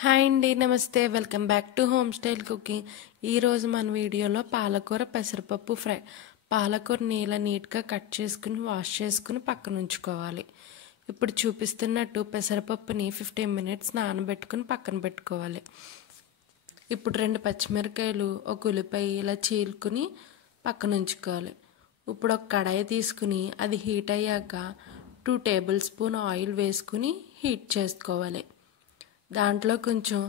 Hi అండి, నమస్తే. Welcome back to home style cooking. ఈరోజు మన వీడియోలో పాలకూర పెసరపప్పు ఫ్రై. పాలకూరని ఇలా నీట్గా కట్ చేసుకుని వాష్ చేసుకుని పక్కన ఉంచుకోవాలి. ఇప్పుడు చూపిస్తున్నట్టు పెసరపప్పుని 15 మినిట్స్ నానబెట్టుకుని పక్కన పెట్టుకోవాలి. ఇప్పుడు 2 పచ్చిమిరకాయలు, ఒక ఉల్లిపాయ ఇలా చీల్చుకుని పక్కన ఉంచుకోవాలి. ఇప్పుడు ఒక కడాయి తీసుకుని అది హీట్ అయ్యాక 2 టేబుల్ స్పూన్ ఆయిల్ వేసుకుని హీట్ చేసుకోవాలి. దాంట్లో కొంచెం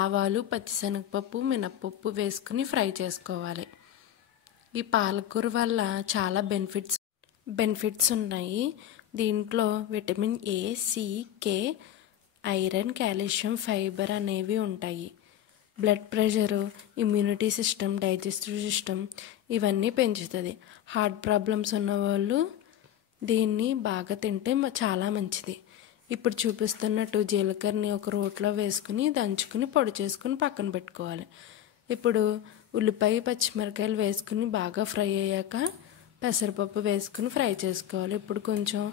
ఆవాలు, పచ్చిశనగపప్పు, మినప్పప్పు వేసుకుని ఫ్రై చేసుకోవాలి. ఈ పాలకూర వల్ల చాలా బెనిఫిట్స్ ఉన్నాయి. దీంట్లో vitamin A, C, K, iron, calcium, fibre అనేవి ఉంటాయి. Blood pressure, immunity system, digestive system ఇవన్నీ పెంచుతుంది. హార్ట్ ప్రాబ్లమ్స్ ఉన్నవాళ్ళు దీన్ని బాగా తింటే చాలా మంచిది. ఇప్పుడు చూపిస్తున్నట్టు జీలకర్రని ఒక రోట్లో వేసుకుని దంచుకుని పొడి చేసుకుని పక్కన పెట్టుకోవాలి. ఇప్పుడు ఉల్లిపాయ, పచ్చిమిరకాయలు వేసుకుని బాగా ఫ్రై అయ్యాక పెసరపప్పు వేసుకుని ఫ్రై చేసుకోవాలి. ఇప్పుడు కొంచెం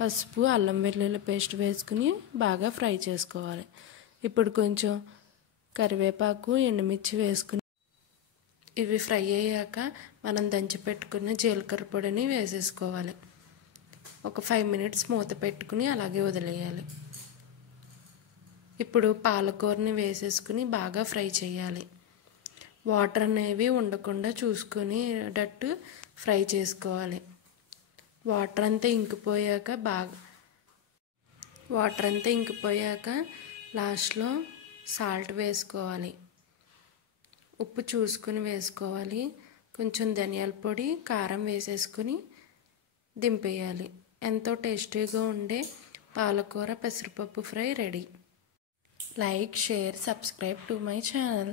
పసుపు, అల్లం వెల్లుల్లి పేస్ట్ వేసుకుని బాగా ఫ్రై చేసుకోవాలి. ఇప్పుడు కొంచెం కరివేపాకు, ఎండుమిర్చి వేసుకుని ఇవి ఫ్రై అయ్యాక మనం దంచి పెట్టుకున్న జీలకర్ర పొడిని వేసేసుకోవాలి. ఒక 5 మినిట్స్ మూత పెట్టుకుని అలాగే వదిలేయాలి. ఇప్పుడు పాలకూరని వేసేసుకుని బాగా ఫ్రై చేయాలి. వాటర్ అనేవి ఉండకుండా చూసుకునేటట్టు ఫ్రై చేసుకోవాలి. వాటర్ అంతా ఇంకిపోయాక లాస్ట్లో సాల్ట్ వేసుకోవాలి. ఉప్పు చూసుకుని వేసుకోవాలి. కొంచెం ధనియాల పొడి, కారం వేసేసుకుని దింపేయాలి. ఎంతో టేస్టీగా ఉండే పాలకూర పెసరపప్పు fry ready. Like, share, subscribe to my channel.